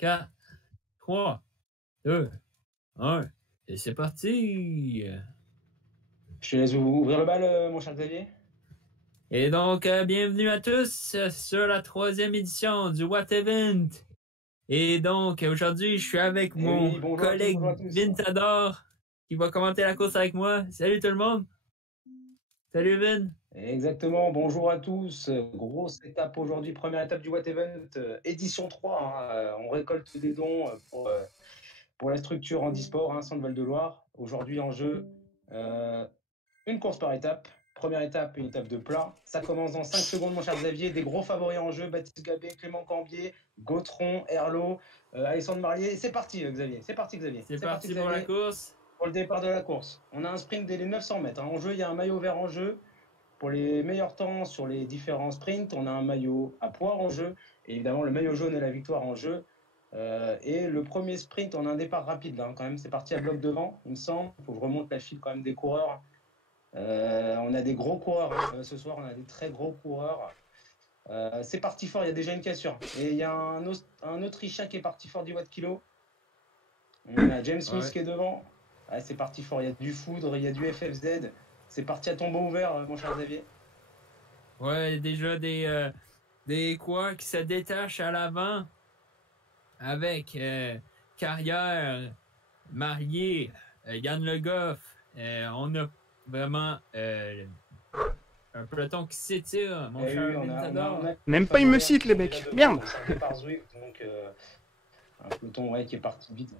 4, 3, 2, 1. Et c'est parti! Je te laisse ouvrir le bal, mon cher Xavier. Et donc, bienvenue à tous sur la 3e édition du What Event. Et donc, aujourd'hui, je suis avec mon collègue Vintador qui va commenter la course avec moi. Salut tout le monde! Salut Vin! Exactement, bonjour à tous. Grosse étape aujourd'hui, première étape du What Event, édition 3. On récolte des dons pour la structure handisport, Centre Val-de-Loire. Aujourd'hui en jeu, une course par étape. Première étape, une étape de plat. Ça commence dans 5 secondes, mon cher Xavier. Des gros favoris en jeu, Baptiste Gabé, Clément Cambier, Gautron, Herlot, Alexandre Marlier. C'est parti, Xavier. C'est parti, Xavier. C'est parti Xavier. Pour la course. Pour le départ de la course. On a un sprint dès les 900 mètres. En jeu, il y a un maillot vert en jeu. Pour les meilleurs temps sur les différents sprints, on a un maillot à poire en jeu. Et évidemment, le maillot jaune et la victoire en jeu. Et le premier sprint, on a un départ rapide là, quand même. C'est parti à bloc devant, il me semble. Il faut que je remonte la file quand même des coureurs. On a des gros coureurs ce soir, on a des très gros coureurs. C'est parti fort, il y a déjà une cassure. Et il y a un Autrichien qui est parti fort du watt kilo. On a James Smith qui est devant. C'est parti fort, il y a du foudre, il y a du FFZ. C'est parti à tombeau ouvert, mon cher Xavier. Ouais, déjà des coureurs qui se détachent à l'avant avec Carrière, Marlier, Yann Le Goff. On a vraiment un peloton qui s'étire, mon cher Vintador. Même pas ils me citent, les mecs. Merde. Donc, un peloton qui est parti vite.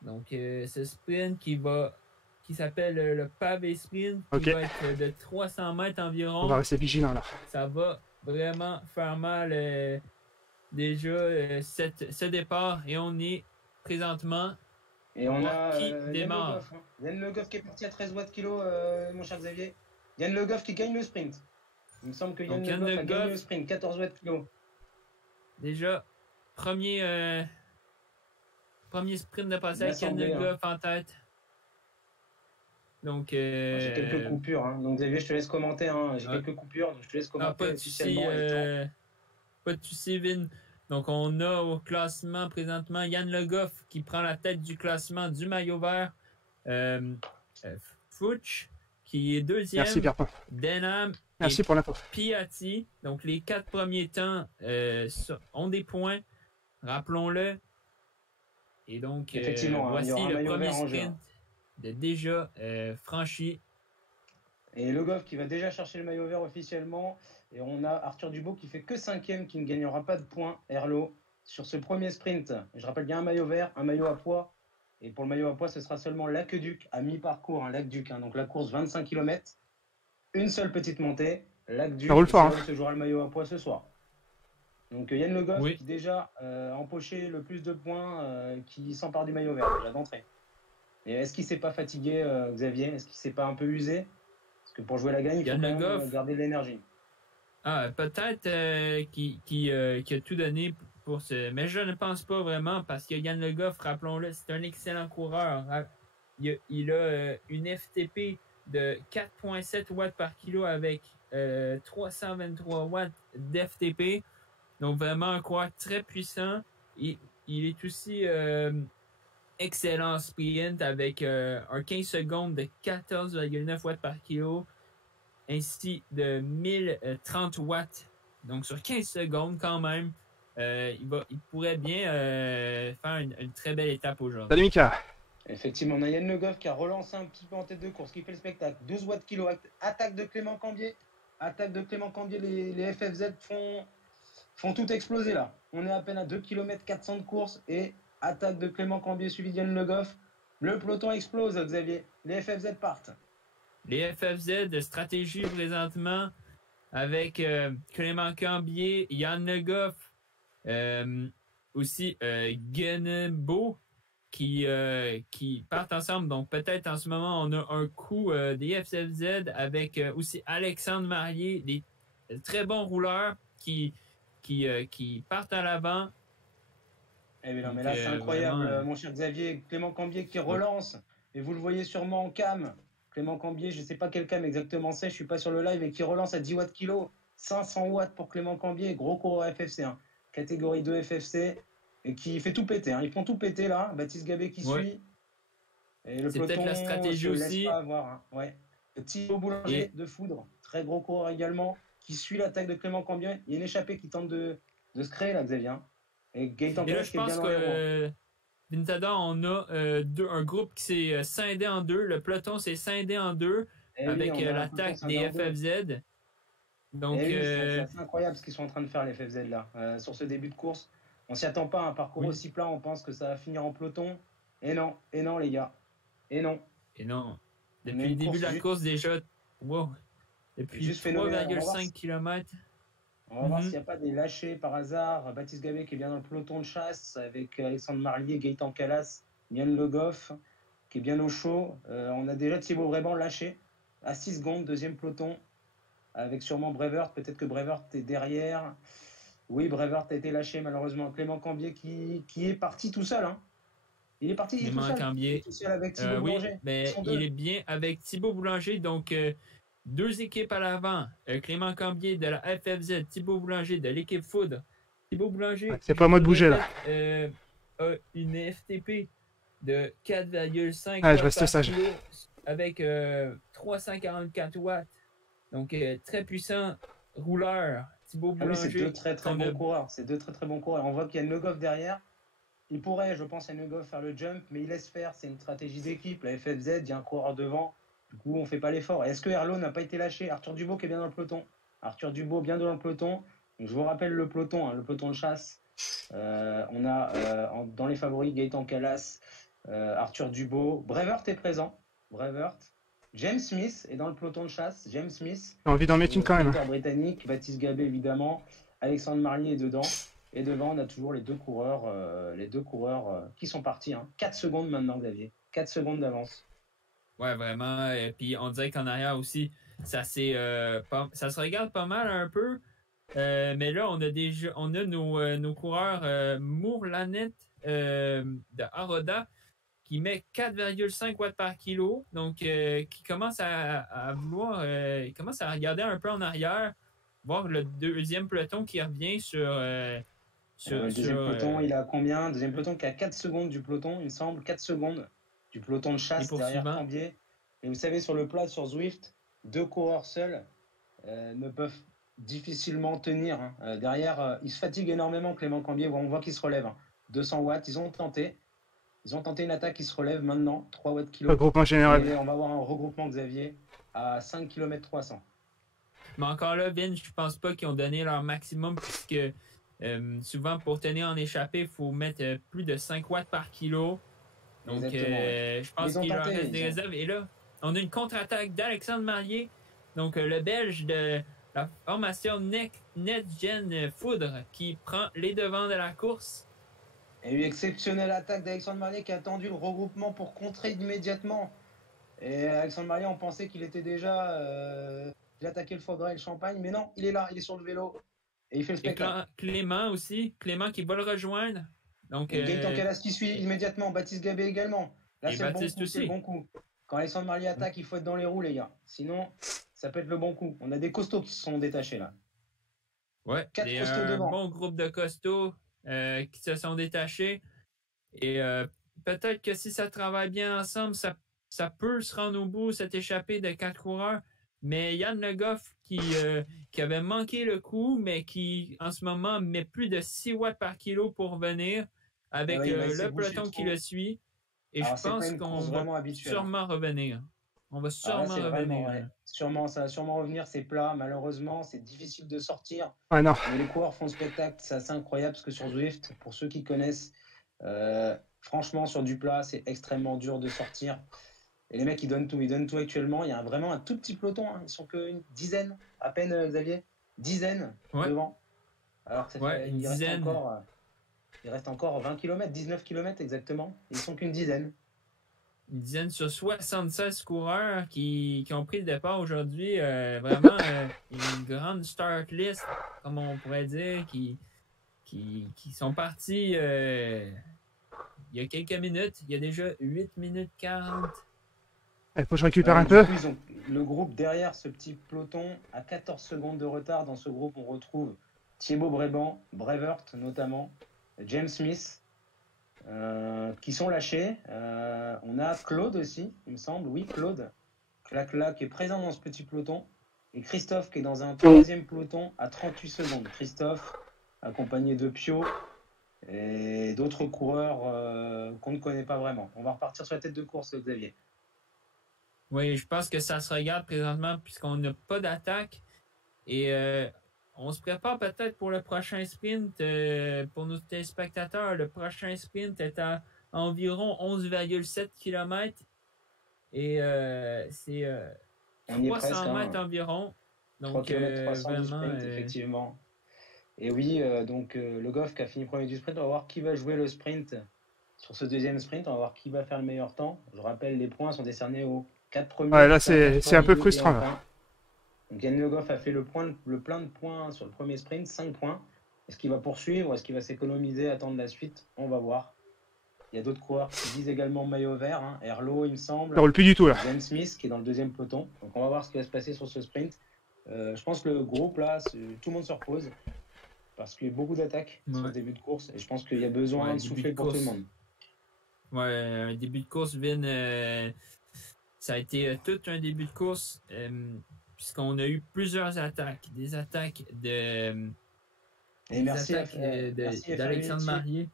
Donc, ce sprint qui s'appelle le pavé sprint, qui va être de 300 mètres environ. On va rester vigilant là. Ça va vraiment faire mal déjà ce départ. Et on est présentement... Et on a Yann Le Goff qui est parti à 13 watts kilo, mon cher Xavier. Yann Le Goff qui gagne le sprint. Il me semble que Yann Le Goff a gagné le sprint, 14 watts kilo. Déjà, premier sprint de passage avec Yann Le Goff en tête. Donc, j'ai quelques coupures. Donc, Xavier, je te laisse commenter. J'ai quelques coupures, donc je te laisse commenter. Pas de souci, Vin. Donc, on a au classement présentement Yann Le Goff qui prend la tête du classement du maillot vert. Fouch qui est deuxième. Merci, Pierre-Paul. Denham. Merci pour l'info. Piatti. Donc, les 4 premiers temps ont des points. Rappelons-le. Et donc, voici le premier sprint de déjà franchi. Et Le Goff qui va déjà chercher le maillot vert officiellement. Et on a Arthur Dubois qui fait que 5e, qui ne gagnera pas de points, Herlot, sur ce premier sprint. Je rappelle qu'il y a un maillot vert, un maillot à poids. Et pour le maillot à poids, ce sera seulement l'Aqueduc à mi-parcours, l'Aqueduc. Donc la course 25 km, une seule petite montée. L'Aqueduc, se jouera le maillot à poids ce soir. Donc Yann Le Goff qui déjà empoché le plus de points, qui s'empare du maillot vert déjà d'entrée. Et est-ce qu'il ne s'est pas fatigué, Xavier? Est-ce qu'il ne s'est pas un peu usé? Parce que pour jouer la gagne, il faut quand même garder de l'énergie. Peut-être qui a tout donné pour ce... Mais je ne pense pas vraiment, parce que Yann Le Goff, rappelons-le, c'est un excellent coureur. Il a une FTP de 4,7 watts par kilo avec 323 watts d'FTP. Donc vraiment un coureur très puissant. Il est aussi excellent sprint avec un 15 secondes de 14,9 watts par kilo. Ainsi de 1030 watts. Donc, sur 15 secondes, quand même, il pourrait bien faire une très belle étape aujourd'hui. Salut, Mika. Effectivement, on a Yann Le Goff qui a relancé un petit peu en tête de course, qui fait le spectacle. 12 watts kilo. Attaque de Clément Cambier. Les FFZ font tout exploser là. On est à peine à 2 km 400 de course. Et attaque de Clément Cambier suivi de Yann Le Goff. Le peloton explose, Xavier. Les FFZ partent. Les FFZ de stratégie présentement avec Clément Cambier, Yann Le Goff, aussi Guenebo qui partent ensemble. Donc peut-être en ce moment on a un coup des FFZ avec aussi Alexandre Marlier, des très bons rouleurs qui partent à l'avant. Mais là c'est incroyable, vraiment... mon cher Xavier. Clément Cambier qui relance, et vous le voyez sûrement en cam. Clément Cambier, je ne sais pas quel cam exactement c'est, je ne suis pas sur le live, et qui relance à 10 watts kilo. 500 watts pour Clément Cambier, gros coureur FFC. catégorie 2 FFC, et qui fait tout péter. Hein. Ils font tout péter là. Baptiste Gabé qui suit. Et le C'est peloton peut-être la stratégie se laisse aussi. pas avoir. Hein. Ouais. Thibaut Boulanger de Foudre, très gros coureur également, qui suit l'attaque de Clément Cambier. Il y a une échappée qui tente de se créer là, Xavier. Hein. Et Gaëtan Calas qui est bien dans les roues. Vintada, on a un groupe qui s'est scindé en deux. Le peloton s'est scindé en deux avec l'attaque des FFZ. Donc, c'est assez incroyable ce qu'ils sont en train de faire, les FFZ là, sur ce début de course. On s'y attend pas, un parcours aussi plat, on pense que ça va finir en peloton. Et non, les gars. Et non. Depuis le début de la course, déjà, wow. Depuis 3,5 km. On va voir s'il n'y a pas des lâchés par hasard. Baptiste Gabé qui est bien dans le peloton de chasse avec Alexandre Marlier, Gaëtan Calas, Yann Le Goff qui est bien au chaud. On a déjà Thibaut Bréban lâché à 6 secondes, deuxième peloton, avec sûrement Brevert. Peut-être que Brevert est derrière. Oui, Brevert a été lâché malheureusement. Clément Cambier qui est parti tout seul. Hein. Il est parti Clément Cambier. tout seul avec Thibaut Boulanger. Mais il est bien avec Thibaut Boulanger. Donc, deux équipes à l'avant. Clément Cambier de la FFZ, Thibaut Boulanger de l'équipe Foudre. Thibaut Boulanger. C'est pas à moi de bouger là. A une FTP de 4,5 je reste sage. Avec 344 watts. Donc, très puissant rouleur. Thibaut Boulanger. C'est deux très bons coureurs. C'est deux très bons coureurs. On voit qu'il y a Le Goff derrière. Il pourrait, je pense, Le Goff faire le jump, mais il laisse faire. C'est une stratégie d'équipe. La FFZ, il y a un coureur devant. Du coup, on ne fait pas l'effort. Est-ce que Herlo n'a pas été lâché? Arthur Dubois qui est bien dans le peloton. Arthur Dubois bien dans le peloton. Donc, je vous rappelle le peloton, le peloton de chasse. On a dans les favoris Gaëtan Calas, Arthur Dubois. Brevert est présent. Brevert. James Smith est dans le peloton de chasse. James Smith. J'ai envie d'en mettre une quand même. Britannique. Baptiste Gabé évidemment. Alexandre Marlier est dedans. Et devant, on a toujours les deux coureurs qui sont partis. 4 secondes maintenant, Xavier. 4 secondes d'avance. Ouais, vraiment. Et puis on dirait qu'en arrière aussi, ça se regarde pas mal un peu. Mais là, on a nos coureurs Mourlanet de Aroda qui met 4,5 watts par kilo. Donc, qui commence à vouloir. Il commence à regarder un peu en arrière, voir le deuxième peloton qui revient le deuxième peloton, il a combien? Deuxième peloton qui a 4 secondes du peloton, il me semble. 4 secondes du peloton de chasse derrière Cambier. Et vous savez, sur le plat, sur Zwift, 2 coureurs seuls ne peuvent difficilement tenir. Derrière, il se fatigue énormément, Clément Cambier. On voit qu'il se relève. 200 watts, ils ont tenté une attaque qui se relève maintenant. 3 watts kilo. Regroupement général. Et on va avoir un regroupement, Xavier, à 5 km 300. Mais encore là, Vin, je pense pas qu'ils ont donné leur maximum puisque souvent, pour tenir en échappée, il faut mettre plus de 5 watts par kilo. Donc, je pense qu'il leur reste des réserves. Et là, on a une contre-attaque d'Alexandre Marlier, donc le Belge de la formation NetGen Foudre, qui prend les devants de la course. Et une exceptionnelle attaque d'Alexandre Marlier qui a tendu le regroupement pour contrer immédiatement. Et Alexandre Marlier, on pensait qu'il était déjà... il attaquait le foie gras et le champagne, mais non, il est là, il est sur le vélo. Et il fait le spectacle. Clément aussi, Clément qui va le rejoindre. Donc, Gaëtan Calas qui suit immédiatement, Baptiste Gabé également. Là, c'est le bon coup. Quand Alexandre Marlier attaque, il faut être dans les roues, les gars. Sinon, ça peut être le bon coup. On a des costauds qui se sont détachés là. Ouais, 4 costauds devant. Un bon groupe de costauds qui se sont détachés. Et peut-être que si ça travaille bien ensemble, ça peut se rendre au bout, cette échappée de 4 coureurs. Mais Yann Le Goff qui avait manqué le coup, mais qui en ce moment met plus de 6 watts par kilo pour revenir avec le peloton qui le suit. Et je pense qu'on va sûrement revenir. On va sûrement revenir. Ça va sûrement revenir, c'est plat. Malheureusement, c'est difficile de sortir. Ah non. Mais les coureurs font spectacle, c'est assez incroyable parce que sur Zwift, pour ceux qui connaissent, franchement, sur du plat, c'est extrêmement dur de sortir. Et les mecs, ils donnent tout actuellement. Il y a vraiment un tout petit peloton. Ils sont qu'une dizaine, à peine, Xavier. Dizaine devant. Alors que ça fait, une dizaine. Il reste encore 20 km, 19 km exactement. Ils sont qu'une dizaine. Une dizaine sur 76 coureurs qui ont pris le départ aujourd'hui. Vraiment une grande start list, comme on pourrait dire, qui sont partis il y a quelques minutes. Il y a déjà 8 minutes 40. Il faut que je récupère un peu. Ils ont le groupe derrière ce petit peloton à 14 secondes de retard. Dans ce groupe, on retrouve Thibaut Brevert notamment, James Smith, qui sont lâchés. On a Claude aussi, il me semble. Oui, Claude. Clacla qui est présent dans ce petit peloton. Et Christophe qui est dans un troisième peloton à 38 secondes. Christophe, accompagné de Pio et d'autres coureurs qu'on ne connaît pas vraiment. On va repartir sur la tête de course, Xavier. Oui, je pense que ça se regarde présentement puisqu'on n'a pas d'attaque. Et on se prépare peut-être pour le prochain sprint. Pour nos téléspectateurs, le prochain sprint est à environ 11,7 km. Et c'est 300 mètres environ. Donc, 3 km 300 vraiment, du sprint, effectivement. Et oui, donc Le Goff qui a fini premier du sprint, on va voir qui va jouer le sprint sur ce deuxième sprint. On va voir qui va faire le meilleur temps. Je rappelle, les points sont décernés aux 4 premiers. Ouais, là, c'est un peu frustrant. Là. Donc Yann Le Goff a fait le plein de points sur le premier sprint, 5 points. Est-ce qu'il va poursuivre? Est-ce qu'il va s'économiser, attendre la suite? On va voir. Il y a d'autres coureurs qui visent également maillot vert. Hein. Herlo, il me semble. Ça roule plus du tout là. James Smith qui est dans le deuxième peloton. Donc on va voir ce qui va se passer sur ce sprint. Je pense que le groupe là, tout le monde se repose parce qu'il y a beaucoup d'attaques sur le début de course et je pense qu'il y a besoin de souffler pour tout le monde. Ouais, un début de course, Vin, ça a été tout un début de course puisqu'on a eu plusieurs attaques. Des attaques de. Et merci d'Alexandre Marié.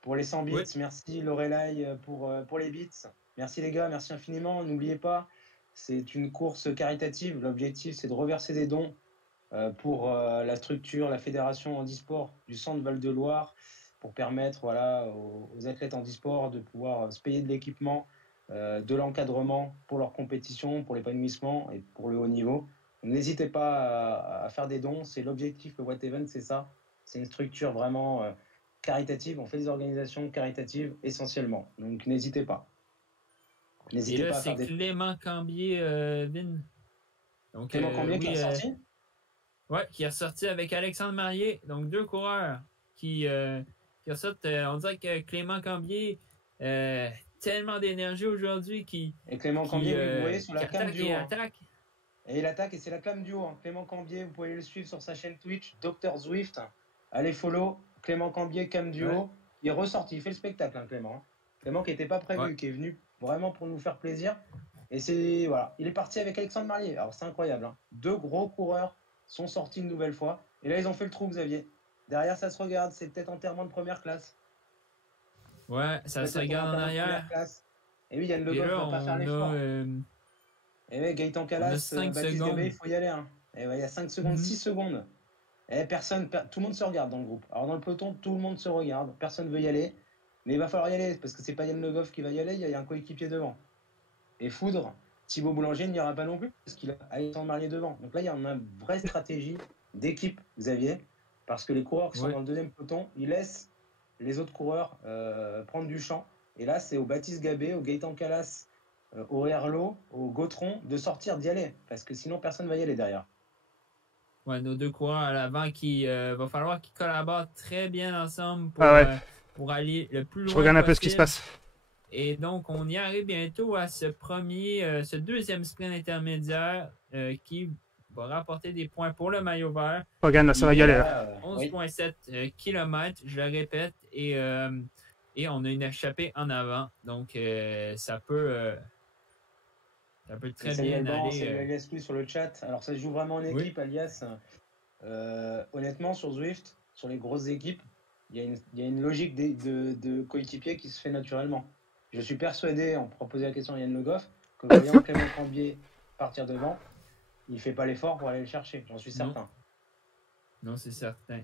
Pour les 100 bits, merci Lorelai pour les bits. Merci les gars, merci infiniment. N'oubliez pas, c'est une course caritative. L'objectif, c'est de reverser des dons pour la structure, la fédération handisport du centre Val-de-Loire pour permettre aux athlètes handisport de pouvoir se payer de l'équipement, de l'encadrement pour leur compétition, pour l'épanouissement et pour le haut niveau. N'hésitez pas à faire des dons. C'est l'objectif, le What Event, c'est ça. C'est une structure vraiment caritative. On fait des organisations caritatives essentiellement. Donc n'hésitez pas. Et là, c'est Clément Cambier, Vin. Donc, Clément Cambier qui est sorti? Ouais, qui est sorti avec Alexandre Marié. Donc, deux coureurs qui ressortent. On dirait que Clément Cambier, tellement d'énergie aujourd'hui Et Clément Cambier, vous voyez, sur la cam duo. Et il attaque et c'est la clame duo. Hein. Clément Cambier, vous pouvez le suivre sur sa chaîne Twitch, Dr Zwift. Allez follow Clément Cambier, cam duo. Ouais. Il est ressorti, il fait le spectacle, hein, Clément. Clément qui n'était pas prévu, qui est venu vraiment pour nous faire plaisir. Et c'est voilà, il est parti avec Alexandre Marié. Alors c'est incroyable. Hein. Deux gros coureurs sont sortis une nouvelle fois. Et là ils ont fait le trou, Xavier. Derrière ça se regarde, c'est peut-être enterrement de première classe. Ouais, ça se regarde en arrière. Et oui, Yann Le Goff va pas faire l'effort. Et oui, Gaëtan Calas, Baptiste Gabé, il faut y aller. Hein. Et ouais, il y a 5 secondes, 6 secondes. Et tout le monde se regarde dans le groupe. Alors dans le peloton, tout le monde se regarde. Personne ne veut y aller. Mais il va falloir y aller, parce que c'est pas Yann Le Goff qui va y aller, il y a un coéquipier devant. Et Foudre, Thibaut Boulanger n'y ira pas non plus, parce qu'il a Alexandre Marié devant. Donc là, il y a une vraie stratégie d'équipe, Xavier, parce que les coureurs qui sont dans le deuxième peloton, ils laissent les autres coureurs prendre du champ. Et là, c'est au Baptiste Gabé, au Gaëtan Calas, au Herlo, au Gautron, de sortir, d'y aller, parce que sinon, personne ne va y aller derrière. Ouais, nos deux coureurs à l'avant qui va falloir qu'ils collaborent très bien ensemble pour aller le plus loin. Je regarde un peu ce qui se passe. Et donc, on y arrive bientôt à ce deuxième sprint intermédiaire qui va rapporter des points pour le maillot vert. Regarde, là, ça va y aller. 11,7 km, je le répète, et on a une échappée en avant. Donc, ça peut très bien aller. C'est Alias Plus sur le chat. Alors, ça se joue vraiment en équipe, Alias. Honnêtement, sur Zwift, sur les grosses équipes, il y a une logique de coéquipier qui se fait naturellement. Je suis persuadé, en proposant la question à Yann Le Goff, que voyant Clément Cambier partir devant, il ne fait pas l'effort pour aller le chercher. J'en suis certain. Non, c'est certain.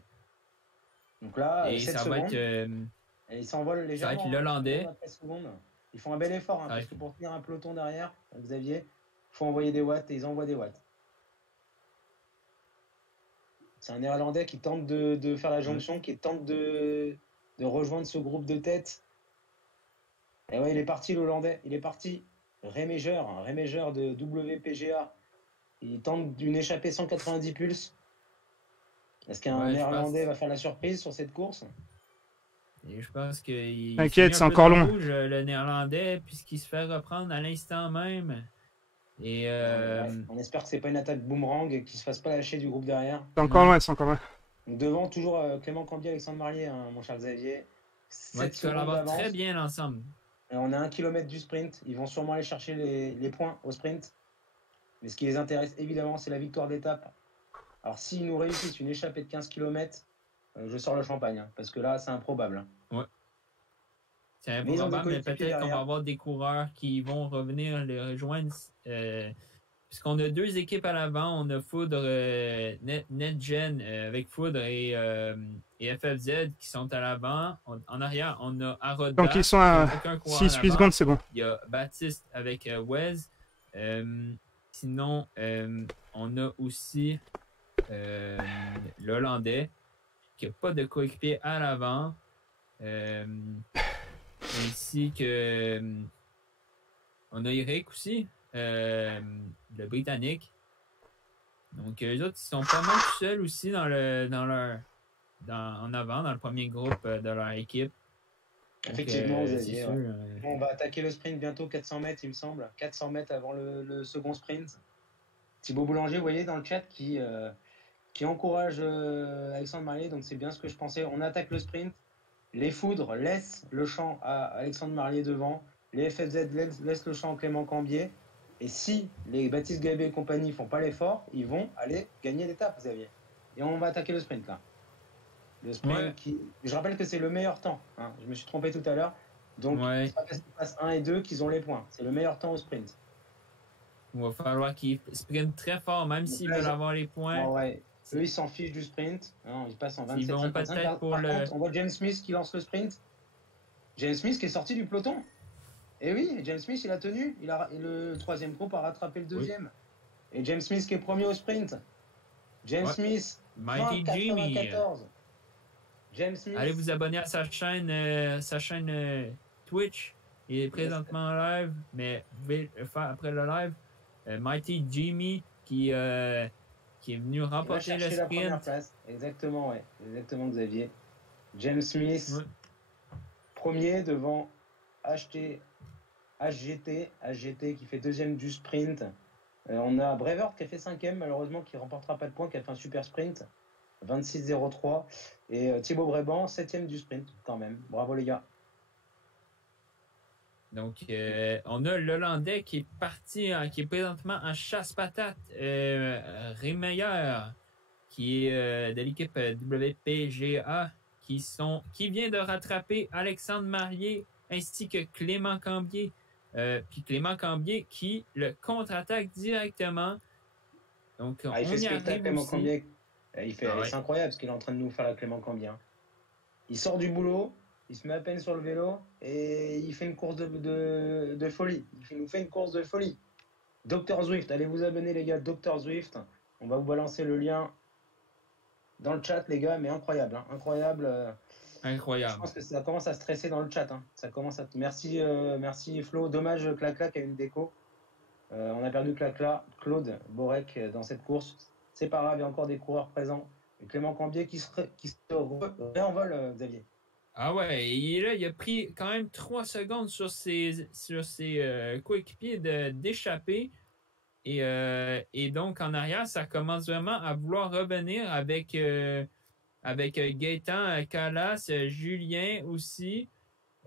Donc là, et 7 ça secondes, va être. Et ils s'envolent légèrement. Ça va être l'Hollandais. Ils font un bel effort, parce que pour tenir un peloton derrière, Xavier, il faut envoyer des watts et ils envoient des watts. C'est un Néerlandais qui tente de faire la jonction, qui tente de rejoindre ce groupe de tête. Et ouais, il est parti, l'Hollandais. Il est parti. Réméger de WPGA. Il tente d'une échappée 190 pulses. Est-ce qu'un Néerlandais va faire la surprise sur cette course? Et je pense qu'il. T'inquiète, c'est encore long. Rouge, le Néerlandais, puisqu'il se fait reprendre à l'instant même. Et on espère que c'est pas une attaque boomerang et qu'il se fasse pas lâcher du groupe derrière. C'est encore loin, c'est encore loin. Donc, devant, toujours Clément Cambier, Alexandre Marlier, hein, mon cher Xavier. Ouais, 7 qui secondes collaborent d'avance. très bien ensemble. Et on a 1 km du sprint. Ils vont sûrement aller chercher les points au sprint. Mais ce qui les intéresse, évidemment, c'est la victoire d'étape. Alors, s'ils nous réussissent une échappée de 15 km, je sors le champagne. Hein, parce que là, c'est improbable. Ouais. C'est Mais ils ont des improbable, mais coéquipiers peut-être qu'on va derrière. avoir des coureurs qui vont revenir les rejoindre. Puisqu'on a 2 équipes à l'avant. On a Foudre, NetGen avec Foudre et FFZ qui sont à l'avant. En arrière, on a Aroda. Donc ils sont qui a à aucun coureur en 6-8 avant. secondes, c'est bon. Il y a Baptiste avec Wes. Sinon, on a aussi l'Hollandais qui n'a pas de coéquipier à l'avant. Ainsi que on a Eric aussi, le Britannique. Donc les autres, ils sont pas mal tout seuls aussi en avant, dans le premier groupe de leur équipe. Effectivement, Donc, Xavier. sûr, On va attaquer le sprint bientôt, 400 mètres, il me semble. 400 mètres avant le second sprint. Thibaut Boulanger, vous voyez dans le chat, qui encourage Alexandre Marlier, donc c'est bien ce que je pensais. On attaque le sprint. Les Foudres laissent le champ à Alexandre Marlier devant. Les FFZ laissent le champ à Clément Cambier. Et si les Baptiste Gabé et compagnie font pas l'effort, ils vont aller gagner l'étape, Xavier. Et on va attaquer le sprint là. Le sprint je rappelle que c'est le meilleur temps. Hein. Je me suis trompé tout à l'heure. Donc, c'est pas parce qu'ils passent 1 et 2 qu'ils ont les points. C'est le meilleur temps au sprint. Il va falloir qu'ils sprintent très fort, même s'ils veulent avoir les points. Ouais. Eux, ils s'en fichent du sprint. Non, ils passent en 27 ils vont 55. peut-être pour Par le... contre, on voit James Smith qui lance le sprint. James Smith qui est sorti du peloton. Et oui, James Smith, il a tenu. Le troisième groupe a rattrapé le deuxième. Oui. Et James Smith qui est premier au sprint. James Smith, Mighty Jimmy. 94. James Smith. Allez vous abonner à sa chaîne Twitch. Il est présentement en live, mais vous pouvez le faire après le live. Mighty Jimmy qui est venu remporter le sprint. La première place. Exactement, ouais. Exactement, Xavier. James Smith, premier devant HGT qui fait deuxième du sprint. On a Brevert qui a fait cinquième, malheureusement, qui ne remportera pas de points, qui a fait un super sprint. 26-03. Et Thibaut Bréban, septième du sprint, quand même. Bravo, les gars. Donc, on a l'Hollandais qui est parti, qui est présentement en chasse-patate. Rémeilleur, qui est de l'équipe WPGA, qui vient de rattraper Alexandre Marlier ainsi que Clément Cambier. Puis Clément Cambier qui le contre-attaque directement. Donc, il fait spectacle, Clément Cambier. C'est incroyable ce qu'il est en train de nous faire, Clément Cambier. Il sort du boulot, il se met à peine sur le vélo et il fait une course de folie. Il nous fait une course de folie. Dr Zwift, allez vous abonner, les gars. Dr Zwift, on va vous balancer le lien dans le chat, les gars, mais incroyable. Hein. Incroyable. Incroyable. Je pense que ça commence à stresser dans le chat. Hein. Ça commence à... Merci Flo. Dommage, Clacla qui a une déco. On a perdu Claude Borek dans cette course. C'est pas grave, il y a encore des coureurs présents. Et Clément Cambier qui se réenvole, Xavier. Ah ouais, il a pris quand même 3 secondes sur ses coéquipiers d'échapper. Et donc, en arrière, ça commence vraiment à vouloir revenir avec Gaëtan Calas, Julien aussi.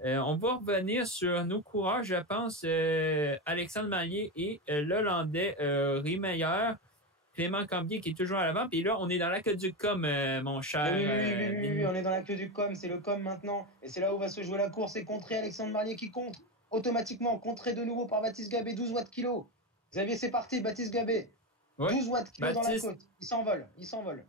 On va revenir sur nos coureurs, je pense, Alexandre Marlier et l'Hollandais Riemeyer. Clément Cambier qui est toujours à l'avant. Puis là, on est dans la queue du com, mon cher. Oui, on est dans la queue du com. C'est le com maintenant. Et c'est là où va se jouer la course. Et contrer Alexandre Marlier qui contre automatiquement. Contré de nouveau par Baptiste Gabé, 12 watts kilo. Xavier, c'est parti. Baptiste Gabé. 12 watts kilo dans la côte. Il s'envole.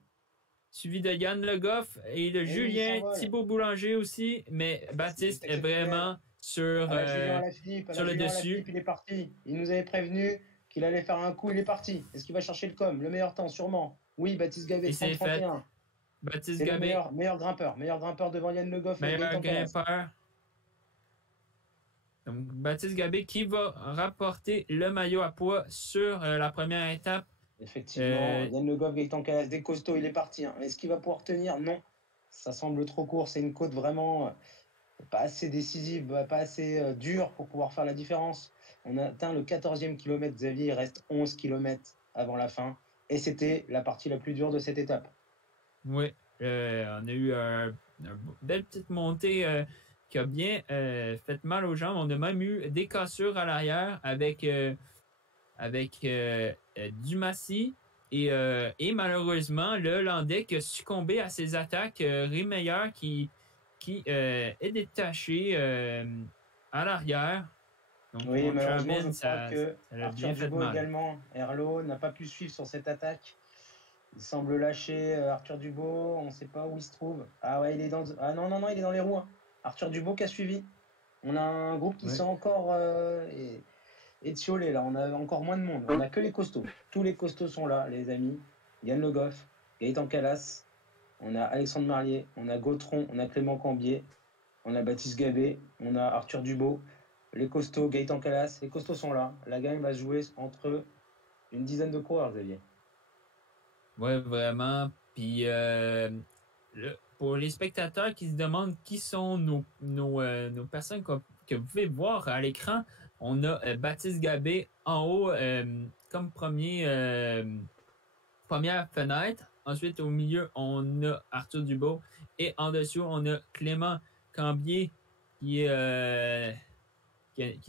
Suivi de Yann Le Goff et de Julien Thibaut Boulanger aussi. Mais Baptiste est vraiment sur le dessus. Il est parti. Il nous avait prévenu qu'il allait faire un coup, il est parti. Est-ce qu'il va chercher le com? Le meilleur temps, sûrement. Oui, Baptiste Gabé, 30-31. Baptiste Gabé. Meilleur grimpeur devant Yann Le Goff. Meilleur grimpeur. Donc, Baptiste Gabé qui va rapporter le maillot à poids sur la première étape. Effectivement, Yann Le Goff, Gaëtan Calas, des costauds, il est parti. Hein. Est-ce qu'il va pouvoir tenir? Non. Ça semble trop court. C'est une côte vraiment pas assez décisive, pas assez dure pour pouvoir faire la différence. On a atteint le 14e kilomètre, Xavier, il reste 11 km avant la fin. Et c'était la partie la plus dure de cette étape. Oui, On a eu une belle petite montée qui a bien fait mal aux jambes. On a même eu des cassures à l'arrière avec Dumassi et malheureusement le Hollandais qui a succombé à ses attaques. Riemeyer qui est détaché à l'arrière. Donc, Oui, contre malheureusement, Chabin, je crois que ça l'a Arthur bien fait Dubois mal. également, Herlo, n'a pas pu suivre sur cette attaque. Il semble lâcher Arthur Dubois, on ne sait pas où il se trouve. Ah ouais, il est dans... Ah non, non, non, il est dans les roues. Hein. Arthur Dubois qui a suivi. On a un groupe qui Oui. sont encore étiolés, là. On a encore moins de monde. On n'a que les costauds. Tous les costauds sont là, les amis. Yann Le Goff, Gaëtan Calas, on a Alexandre Marlier, on a Gautron, on a Clément Cambier, on a Baptiste Gabé, on a Arthur Dubois. Les costauds, Gaëtan Calas, les costauds sont là. La gagne va se jouer entre une dizaine de coureurs, Xavier. Oui, vraiment. Puis pour les spectateurs qui se demandent qui sont nos personnes que vous pouvez voir à l'écran, on a Baptiste Gabé en haut comme première fenêtre. Ensuite, au milieu, on a Arthur Dubois. Et en dessous, on a Clément Cambier qui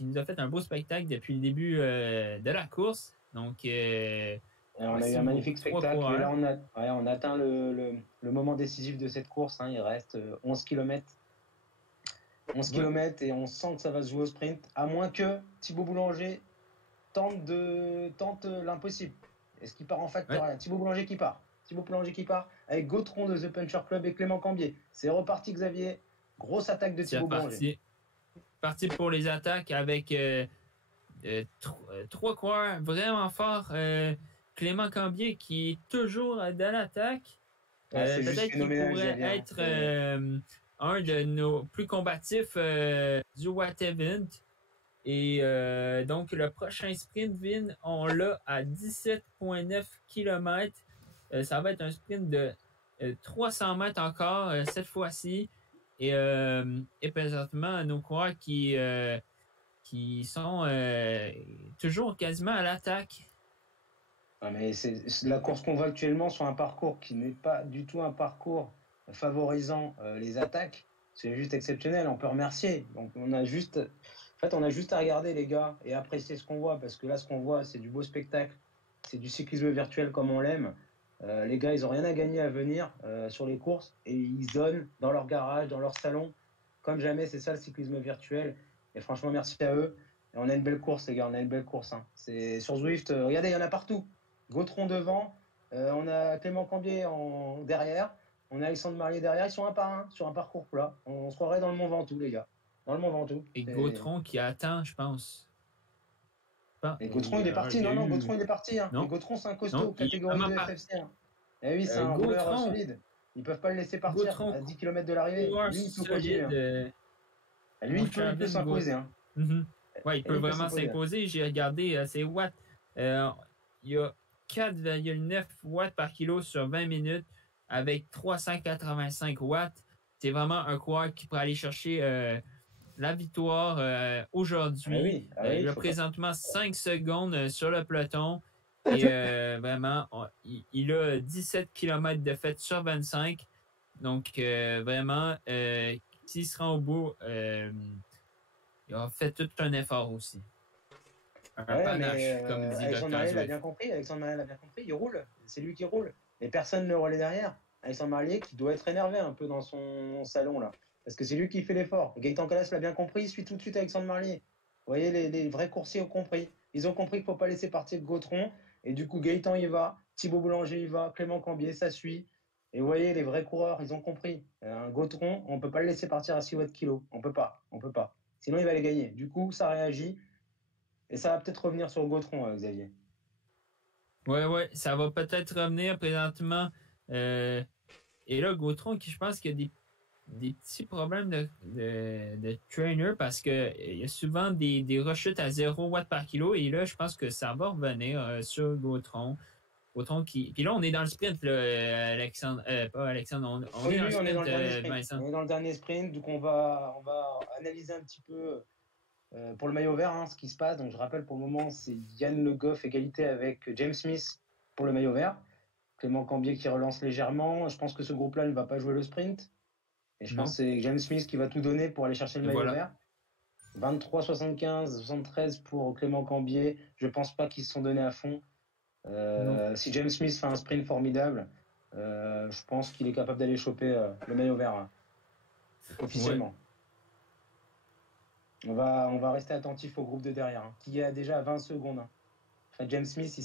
nous a fait un beau spectacle depuis le début de la course. Donc, on a eu un magnifique spectacle. Et là, on atteint le moment décisif de cette course. Hein. Il reste 11 km. 11 km et on sent que ça va se jouer au sprint. À moins que Thibaut Boulanger tente l'impossible. Est-ce qu'il part en facteur? Thibaut Boulanger qui part. Thibaut Boulanger qui part avec Gautron de The Puncher Club et Clément Cambier. C'est reparti, Xavier. Grosse attaque de Thibaut Boulanger. Parti pour les attaques avec trois coureurs vraiment forts. Clément Cambier qui est toujours dans l'attaque. Peut-être qu'il pourrait être un de nos plus combatifs du Watt Event. Et donc, le prochain sprint, Vin, on l'a à 17,9 km. Ça va être un sprint de 300 mètres encore cette fois-ci. Et présentement, nos coureurs qui sont toujours quasiment à l'attaque. Ah, mais c'est la course qu'on voit actuellement sur un parcours qui n'est pas du tout un parcours favorisant les attaques. C'est juste exceptionnel. On peut remercier. Donc, on a juste à regarder, les gars, et apprécier ce qu'on voit. Parce que là, ce qu'on voit, c'est du beau spectacle. C'est du cyclisme virtuel comme on l'aime. Les gars, ils n'ont rien à gagner à venir sur les courses. Et ils donnent dans leur garage, dans leur salon. Comme jamais, c'est ça le cyclisme virtuel. Et franchement, merci à eux. Et on a une belle course, les gars. On a une belle course. Hein. C'est sur Zwift. Regardez, il y en a partout. Gautron devant. On a Clément Cambier derrière. On a Alexandre Marlier derrière. Ils sont un par un sur un parcours plat. On se croirait dans le Mont Ventoux, les gars. Dans le Mont Ventoux. Et Gautron qui attend, je pense. Et Gautron, il est parti. Non, Gautron, il est parti. Hein. Et Gautron, c'est un costaud, catégorie de FFC. Hein. Et oui, c'est un rouleur solide. Ils ne peuvent pas le laisser partir Gautron, à 10 km de l'arrivée. Lui, il peut continuer. Lui, il peut s'imposer. Hein. Oui, il peut vraiment s'imposer. J'ai regardé ses watts. Il y a 4,9 watts par kilo sur 20 minutes avec 385 watts. C'est vraiment un coureur qui pourrait aller chercher la victoire aujourd'hui. Il a présentement 5 secondes sur le peloton. Et vraiment, il a 17 km de fait sur 25. Donc, vraiment, s'il se rend au bout, il a fait tout un effort aussi. Un panache, comme dit Alexandre Marlier l'a bien compris. Il roule. C'est lui qui roule. Et personne ne le relaie derrière. Alexandre Marlier qui doit être énervé un peu dans son salon là. Parce que c'est lui qui fait l'effort. Gaëtan Calas l'a bien compris. Il suit tout de suite Alexandre Marlier. Vous voyez, les vrais coursiers ont compris. Ils ont compris qu'il ne faut pas laisser partir Gautron. Et du coup, Gaëtan y va. Thibaut Boulanger y va. Clément Cambier, ça suit. Et vous voyez, les vrais coureurs, ils ont compris. Un Gautron, on ne peut pas le laisser partir à 6 watts kilo. On peut pas. Sinon, il va les gagner. Du coup, ça réagit. Et ça va peut-être revenir sur le Gautron, Xavier. Oui, ça va peut-être revenir présentement. Et là, Gautron, je pense qu'il y a des petits problèmes de trainer parce qu'il y a souvent des rechutes à 0 watts par kilo. Et là, je pense que ça va revenir sur Gautron. Puis là, on est dans le sprint, là, Alexandre. Pas Alexandre, on est dans le sprint, Vincent. On est dans le dernier sprint, donc on va analyser un petit peu pour le maillot vert ce qui se passe. Donc je rappelle, pour le moment, c'est Yann Le Goff égalité avec James Smith pour le maillot vert. Clément Cambier qui relance légèrement. Je pense que ce groupe-là ne va pas jouer le sprint. Et je pense que c'est James Smith qui va tout donner pour aller chercher le maillot vert. 23,75, 73 pour Clément Cambier. Je pense pas qu'ils se sont donnés à fond. Si James Smith fait un sprint formidable, je pense qu'il est capable d'aller choper le maillot vert hein, officiellement. On va rester attentif au groupe de derrière, hein, qui est déjà à 20 secondes. Hein. Enfin, James Smith,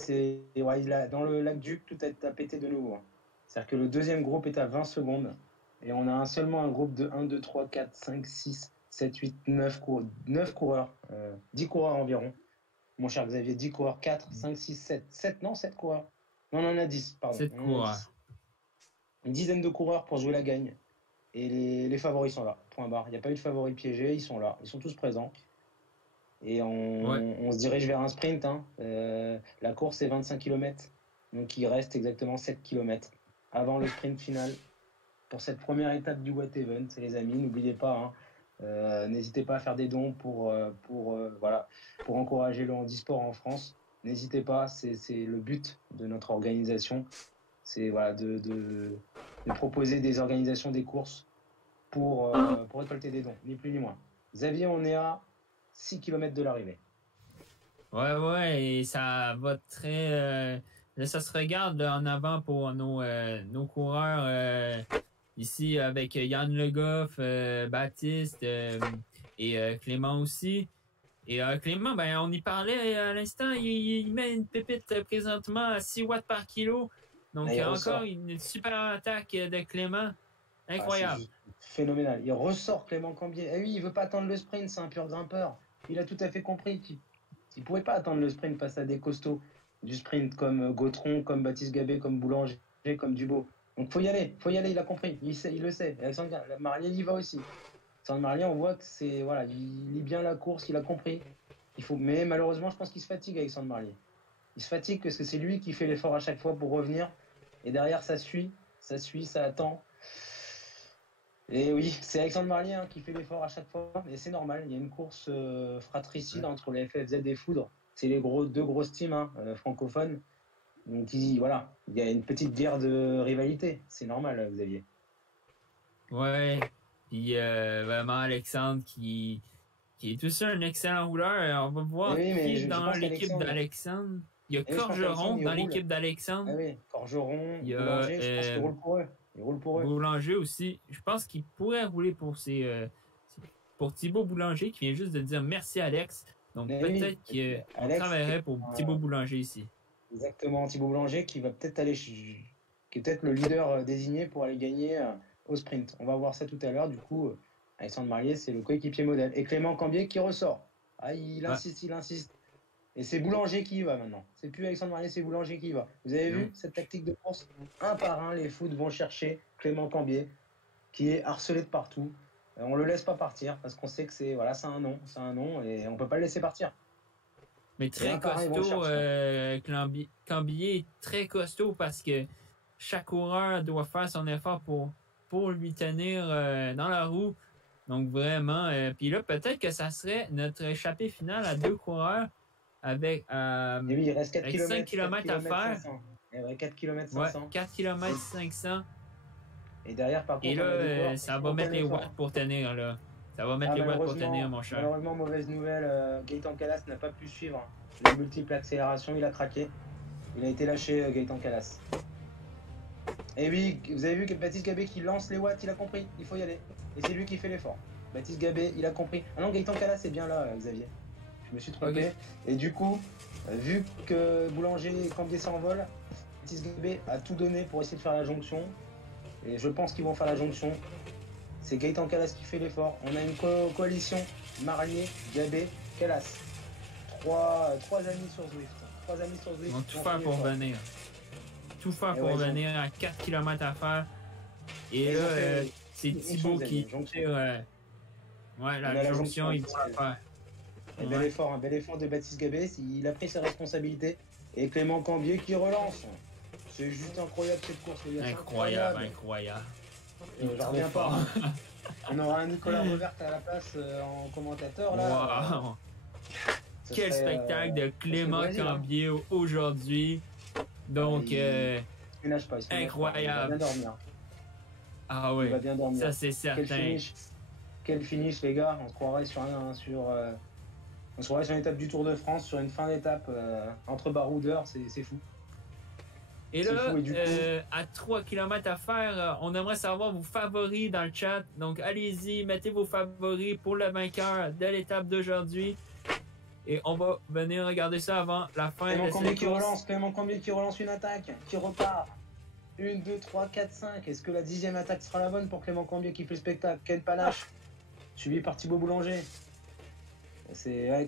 il a, dans le lac Duc, tout a pété de nouveau. Hein. C'est-à-dire que le deuxième groupe est à 20 secondes. Et on a seulement un groupe de 1, 2, 3, 4, 5, 6, 7, 8, 9 coureurs. 10 coureurs environ. Mon cher Xavier, 10 coureurs, 4, 5, 6, 7. 7 coureurs. Non, on en a 10, pardon. 7 coureurs. Une dizaine de coureurs pour jouer la gagne. Et les favoris sont là, point barre. Il n'y a pas eu de favoris piégés, ils sont là. Ils sont tous présents. Et on se dirige vers un sprint. Hein. La course est 25 km. Donc il reste exactement 7 km avant le sprint final. Pour cette première étape du What Event, les amis, n'oubliez pas, hein, n'hésitez pas à faire des dons pour encourager le handisport en France. N'hésitez pas, c'est le but de notre organisation. C'est de proposer des organisations des courses pour récolter des dons, ni plus ni moins. Xavier, on est à 6 km de l'arrivée. Ouais, et ça va très... ça se regarde en avant pour nos coureurs ici avec Yann Le Goff, Baptiste et Clément aussi. Et Clément, on y parlait à l'instant, il met une pépite présentement à 6 watts par kilo. Donc, il y a encore une super attaque de Clément. Incroyable. Phénoménal. Il ressort Clément Cambier. Et oui, il veut pas attendre le sprint, c'est un pur grimpeur. Il a tout à fait compris qu'il ne pouvait pas attendre le sprint face à des costauds du sprint comme Gautron, comme Baptiste Gabé, comme Boulanger, comme Dubo. Donc, faut y aller, il a compris. Il le sait. Alexandre Marlier, il y va aussi. Alexandre Marlier, on voit que il lit bien la course, il a compris. Mais malheureusement, je pense qu'il se fatigue, Alexandre Marlier. Il se fatigue parce que c'est lui qui fait l'effort à chaque fois pour revenir. Et derrière, ça suit, ça attend. Et oui, c'est Alexandre Marlier hein, qui fait l'effort à chaque fois. Et c'est normal, il y a une course fratricide entre les FFZ et Foudre. C'est les deux grosses teams hein, francophones. Donc il y a une petite guerre de rivalité. C'est normal, Xavier. Ouais, puis vraiment Alexandre qui est aussi un excellent rouleur. On va voir qui est dans l'équipe d'Alexandre. Il y a Corgeron dans l'équipe d'Alexandre. Ah oui, Corgeron, Boulanger, je pense qu'il roule pour eux. Il roule pour eux. Boulanger aussi. Je pense qu'il pourrait rouler pour Thibaut Boulanger qui vient juste de dire merci Alex. Donc peut-être qu'on travaillerait pour Thibaut Boulanger ici. Exactement, Thibaut Boulanger qui va peut-être qui est peut-être le leader désigné pour aller gagner au sprint. On va voir ça tout à l'heure. Du coup, Alexandre Marlier, c'est le coéquipier modèle. Et Clément Cambier qui ressort. Ah, il insiste. Et c'est Boulanger qui y va maintenant. C'est plus Alexandre Marlier, c'est Boulanger qui y va. Vous avez vu cette tactique de course? Un par un, les foot vont chercher Clément Cambier, qui est harcelé de partout. On le laisse pas partir parce qu'on sait que c'est un nom et on peut pas le laisser partir. Mais très costaud, Cambier est très costaud parce que chaque coureur doit faire son effort pour lui tenir dans la roue. Donc vraiment, puis là peut-être que ça serait notre échappée finale à 2 coureurs avec, il reste 4 km, 5 km à faire. 4 km 500. 4 km 500. Et derrière, par contre, et là, ça va mettre les watts pour tenir, là. Ça va mettre les watts pour tenir, mon cher. Malheureusement, mauvaise nouvelle, Gaëtan Calas n'a pas pu suivre les multiples accélérations. Il a craqué. Il a été lâché, Gaëtan Calas. Et oui, vous avez vu que Baptiste Gabé qui lance les watts, il a compris. Il faut y aller. Et c'est lui qui fait l'effort. Baptiste Gabé, il a compris. Ah non, Gaëtan Calas est bien là, Xavier. Je me suis trompé. Okay. Et du coup, vu que Boulanger et Cambier s'envolent, Baptiste Gabé a tout donné pour essayer de faire la jonction. Et je pense qu'ils vont faire la jonction. C'est Gaëtan Calas qui fait l'effort. On a une coalition Marlier, Gabé, Calas. Trois amis sur Zwift. Ils vont tout faire pour venir. Tout faire pour venir à 4 km à faire. Et là, c'est Thibaut qui tire. La jonction, ils vont la faire. Un bel effort de Baptiste Gabé. Il a pris ses responsabilités. Et Clément Cambier qui relance. C'est juste incroyable cette course. Incroyable. J'en reviens pas. On aura un Nicolas Revert à la place en commentateur là. Wow. Quel spectacle de Clément Cambier aujourd'hui. Donc, se ménage pas. Incroyable. Il va bien dormir. Ah Il oui, va bien dormir. ça c'est certain. Quel finish, les gars. On se croirait on se croirait sur une étape du Tour de France, sur une fin d'étape entre baroudeurs, c'est fou. Et C'est là, fou, et du coup- à 3 km à faire, on aimerait savoir vos favoris dans le chat. Donc, allez-y, mettez vos favoris pour le vainqueur de l'étape d'aujourd'hui. Et on va venir regarder ça avant la fin Clément de Cambier cette qui course. relance, Clément Cambier qui relance une attaque, qui repart. 1, 2, 3, 4, 5. Est-ce que la 10e attaque sera la bonne pour Clément Cambier qui fait le spectacle? Ken Panache, suivi par Thibaut Boulanger.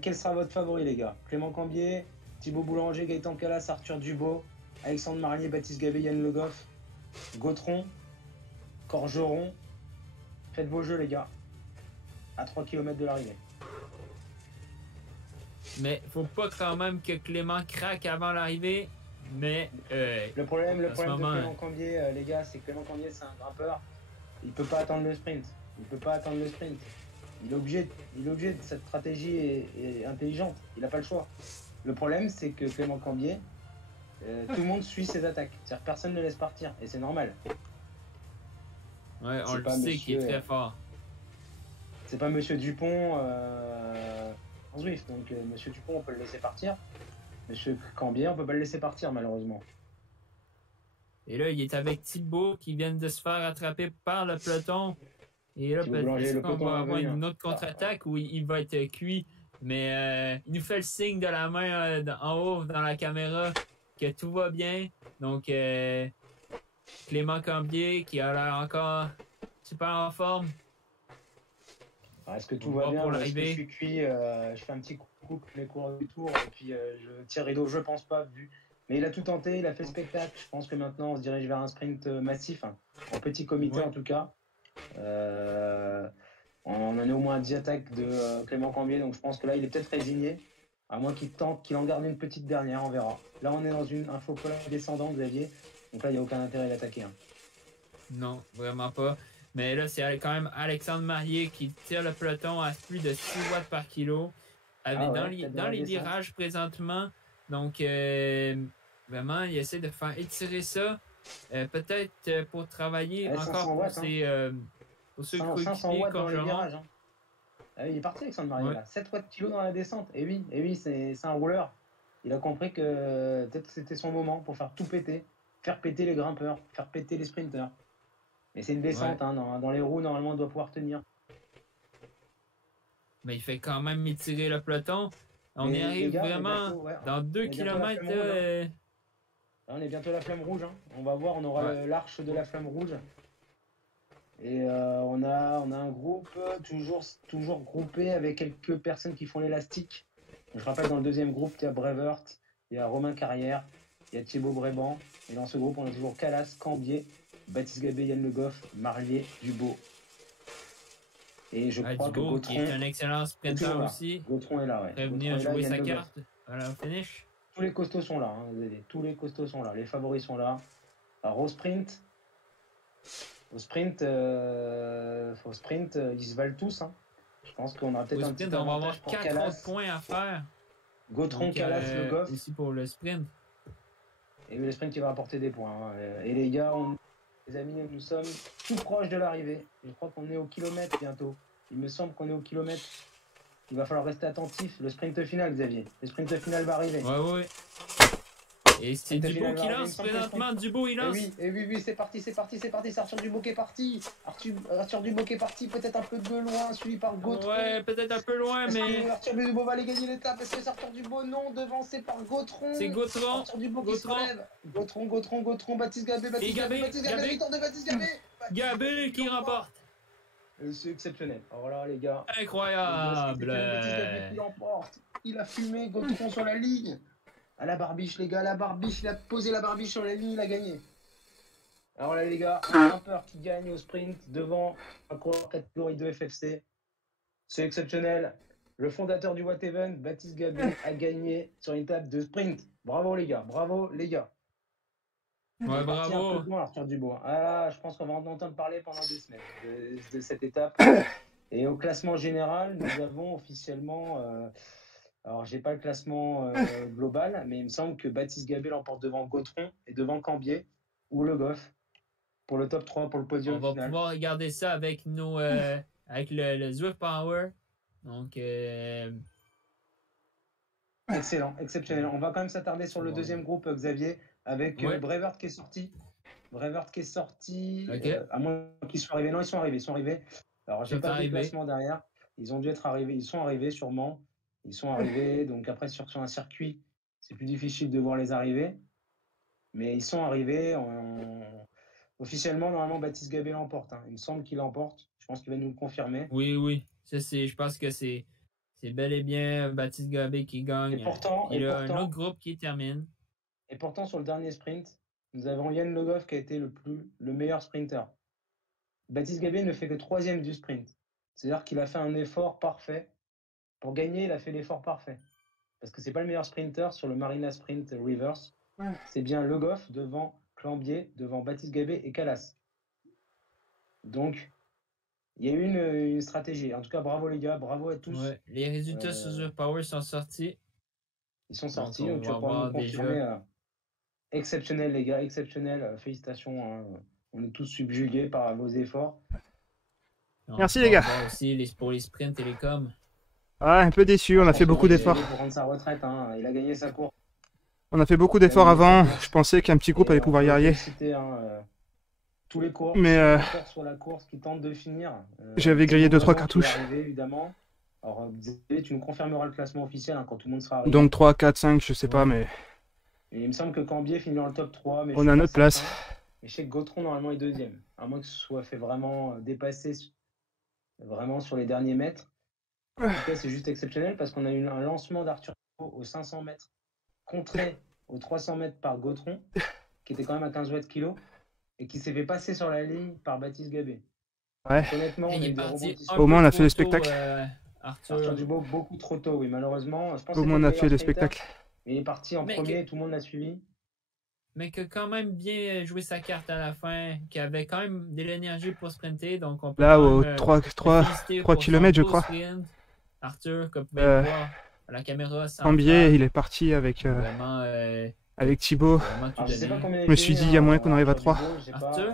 Quel sera votre favori, les gars? Clément Cambier, Thibaut Boulanger, Gaëtan Calas, Arthur Dubo, Alexandre Marlier, Baptiste Gabé, Yann Le Goff, Gautron, Corgeron. Faites vos jeux, les gars. À 3 km de l'arrivée. Mais faut pas quand même que Clément craque avant l'arrivée. Mais Le problème de moment, Clément Cambier, les gars, c'est que Clément Cambier, c'est un grimpeur. Il peut pas attendre le sprint. Il est obligé de cette stratégie est intelligente. Il n'a pas le choix. Le problème, c'est que Clément Cambier, tout le monde suit ses attaques. C'est-à-dire que personne ne laisse partir. Et c'est normal. ouais, on c'est le pas sait qu'il est monsieur, très fort. C'est pas Monsieur Dupont en Zwift. Donc Monsieur Dupont, on peut le laisser partir. Monsieur Cambier, on peut pas le laisser partir, malheureusement. Et là, il est avec Thibaut qui vient de se faire attraper par le peloton. Et là, Thibaut Boulanger, le peut-être qu'on peloton va va avoir venir. une autre contre-attaque où il va être cuit. Mais il nous fait le signe de la main en haut dans la caméra que tout va bien. Donc, Clément Cambier qui a l'air encore super en forme. Alors, est-ce que tout On va va bien? pour Est-ce que l'arrivée. je suis cuit? Je fais un petit coucou pour les coureurs du tour et puis je tire rideau. Je pense pas, vu. Mais il a tout tenté, il a fait le spectacle. Je pense que maintenant on se dirige vers un sprint massif, hein, en petit comité Ouais. en tout cas. On en est au moins à 10 attaques de Clément Cambier, donc je pense que là il est peut-être résigné. À moins qu'il tente, qu'il en garde une petite dernière, on verra. Là on est dans un faux plat descendant, Xavier. Donc là il n'y a aucun intérêt d'attaquer. Hein. Non, vraiment pas. Mais là, c'est quand même Alexandre Marier qui tire le peloton à plus de 6 watts par kilo. Dans les virages présentement. Donc, vraiment, il essaie de faire étirer ça. Peut-être pour travailler encore pour watts, pour ceux 500 watts dans les Corgeron. virages. Hein. Ah, il est parti Alexandre Marier, Ouais. là. 7 watts kilo dans la descente. Et oui, c'est un rouleur. Il a compris que peut-être c'était son moment pour faire tout péter. Faire péter les grimpeurs, faire péter les sprinteurs. Mais c'est une descente, Ouais. hein, dans les roues, normalement, on doit pouvoir tenir. Mais il fait quand même étirer le peloton. On Mais y arrive les gars, vraiment bientôt, ouais, dans 2 on est bientôt à la km. flamme rouge, hein. Là, on est bientôt à la flamme rouge. Hein. On va voir, on aura l'arche de la flamme rouge. Et on a un groupe toujours groupé avec quelques personnes qui font l'élastique. Je rappelle, dans le deuxième groupe, il y a Brevert, il y a Romain Carrière, il y a Thibaut Bréban. Et dans ce groupe, on a toujours Calas, Cambier, Baptiste Gabé, Yann Le Goff, Marlier, Dubo. Et je crois que Dubo, qui est Gautron, un excellent sprinter aussi. Gautron est là, ouais. Prêt à Gautron venir est là, jouer Yann sa Le Goff. carte au finish. Tous les costauds sont là, hein, tous les costauds sont là, les favoris sont là. Alors au sprint, ils se valent tous. Hein. Je pense qu'on aura peut-être un petit sprint, on va avoir avantage pour 4 Calas, autres points à faire. Gautron, Donc, Calas, Le Goff. aussi pour le sprint. Et le sprint qui va apporter des points. Hein. Et les gars, les amis, nous sommes tout proches de l'arrivée. Je crois qu'on est au kilomètre bientôt. Il me semble qu'on est au kilomètre. Il va falloir rester attentif. Le sprint final, Xavier. Le sprint final va arriver. Ouais. Et c'est Dubo qui lance présentement. Dubo, il lance. Et oui, c'est parti. C'est Arthur Dubo qui est parti. Arthur Dubo qui est parti, peut-être un peu de loin, suivi par Gautron. Ouais, peut-être un peu loin, mais. Arthur Dubo va aller gagner l'étape. Est-ce que c'est Arthur Dubo? Non, devancé par Gautron. C'est Gautron. Arthur Dubo qui se relève. Gautron, Baptiste Gabé, victoire de Baptiste Gabé. Gabé qui remporte. C'est exceptionnel. Alors là, les gars. Incroyable. Baptiste Gabé qui l'emporte. Il a fumé Gautron sur la ligne. À la barbiche, les gars, il a posé la barbiche sur la ligne, il a gagné. Alors là, les gars, un grimpeur qui gagne au sprint devant un coureur catégorie 2 FFC. C'est exceptionnel. Le fondateur du What Even, Baptiste Gabé, a gagné sur une étape de sprint. Bravo, les gars. Ouais, Parti un bravo. peu loin, Arthur Dubois. Ah là, je pense qu'on va en entendre parler pendant 2 semaines de cette étape. Et au classement général, nous avons officiellement... alors, j'ai pas le classement global, mais il me semble que Baptiste Gabé l'emporte devant Gautron et devant Cambier. ou Le Goff pour le top 3, pour le On podium va final. pouvoir regarder ça avec nos avec le Zwift Power. Donc, Excellent, exceptionnel. On va quand même s'attarder sur le Bon. deuxième groupe, Xavier, avec Ouais. Brevert qui est sorti. Brevert qui est sorti, Ok. à moins qu'ils soient arrivés. Non, ils sont arrivés. Alors, j'ai Ils sont pas vu le arrivés. classement derrière. Ils ont dû être arrivés. Ils sont arrivés sûrement. Ils sont arrivés. Donc après, sur un circuit, c'est plus difficile de voir les arrivées. Mais ils sont arrivés. Officiellement, normalement, Baptiste Gabé l'emporte. Hein. Il me semble qu'il l'emporte. Je pense qu'il va nous le confirmer. Oui, oui. Ça, je pense que c'est bel et bien Baptiste Gabé qui gagne. Et pourtant, Il y a un autre groupe qui termine. Et pourtant, sur le dernier sprint, nous avons Yann Le Goff qui a été le meilleur sprinter. Baptiste Gabé ne fait que 3e du sprint. C'est-à-dire qu'il a fait un effort parfait. Pour gagner, il a fait l'effort parfait. Parce que c'est pas le meilleur sprinter sur le Marina Sprint Reverse. Ouais. C'est bien Le Goff devant Clambier, devant Baptiste Gabé et Calas. Donc, il y a eu une stratégie. En tout cas, bravo les gars, bravo à tous. Ouais. Les résultats sur Zwift Power sont sortis. Ils sont sortis, Donc, donc tu vas pouvoir nous confirmer. Exceptionnel les gars, exceptionnel. Félicitations. Hein. On est tous subjugués par vos efforts. Donc, Merci, on les gars. va voir aussi pour les sprints et les coms. Ah, un peu déçu, on a fait beaucoup d'efforts. Pour prendre sa retraite, hein. Il a gagné sa course. On a fait beaucoup d'efforts avant, je pensais qu'un petit groupe allait pouvoir y arriver. Tous les courses, Mais sur la course qui tentent de finir. j'avais grillé 2-3 cartouches. Arrivé, évidemment. Alors, tu nous confirmeras le classement officiel hein, quand tout le monde sera arrivé. Donc 3, 4, 5, je sais pas, mais Et il me semble que Cambier finit dans le top 3. Mais on a notre place. Et je sais que Gautron, normalement, est 2e. À moins que ce soit fait vraiment dépasser vraiment sur les derniers mètres. En tout cas, c'est juste exceptionnel parce qu'on a eu un lancement d'Arthur aux 500 mètres, contré aux 300 mètres par Gautron, qui était quand même à 15 watts kilo, et qui s'est fait passer sur la ligne par Baptiste Gabé. Ouais. Donc, honnêtement, on a Il eu est des parti rebondissements. Au moins, on a peu fait le trop tôt, spectacle. Arthur Dubois, beaucoup trop tôt, oui, malheureusement. Je pense Au que moins, on a c'était fait le sprinter, spectacle. mais il est parti en Mais premier, tout le monde l'a suivi. Mais qui a quand même bien joué sa carte à la fin, qui avait quand même de l'énergie pour sprinter. Donc on peut Là, quand au même, 3 féliciter pour son km, je beau crois. sprint. Arthur, comme vous pouvez le voir à la caméra, Cambier, il est parti avec, vraiment, avec Thibaut. vraiment tout Alors, je sais pas donné. combien Je me suis dit, il y a moyen qu'on arrive à 3. Arthur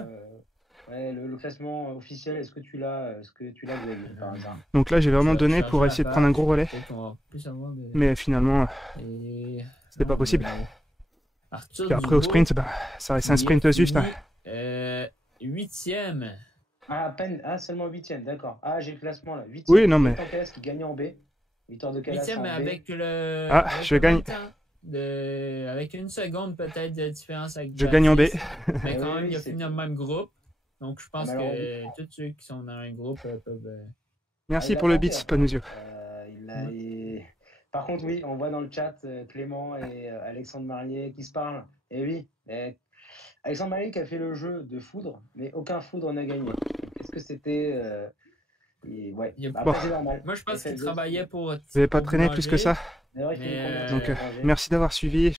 Ouais, le classement officiel, est-ce que tu l'as Xavier, par hasard? Donc là, j'ai vraiment Je donné vais pour chercher essayer de la prendre un page. gros relais. Peut-être qu'on va plus avoir de- Mais finalement, Et- c'était pas possible. Arthur Puis après, au Dubois, sprint, bah, ça reste un qui sprint Zwift. Hein. finit, 8e. Ah, à peine, seulement 8e, d'accord. Ah, j'ai le classement là. 8e. Oui, non, mais- Victor Calas qui gagne en B. Victor de Calas 8e en B. avec le. Ah, avec je le gagne. même temps avec une seconde peut-être de différence avec Je gagne en B. Baptiste. Mais Oui, quand même, oui, il a c'est- fini dans le même groupe. Donc je pense Ah, mais que tous ceux qui sont dans un groupe peuvent. Merci il a pour le tenté, beat, hein. Panosio. Par contre, oui, on voit dans le chat Clément et Alexandre Marlier qui se parlent. Et oui, Alexandre Marlier qui a fait le jeu de foudre, mais aucun foudre n'a gagné. Est-ce que c'était. Ouais, Il y a- après, Bon. c'est normal. Moi je pense qu'il FLZ, travaillait pour. Vous n'avez pas traîné plus que ça. D'ailleurs, il fait Mais, combien, Donc, Roger merci d'avoir suivi.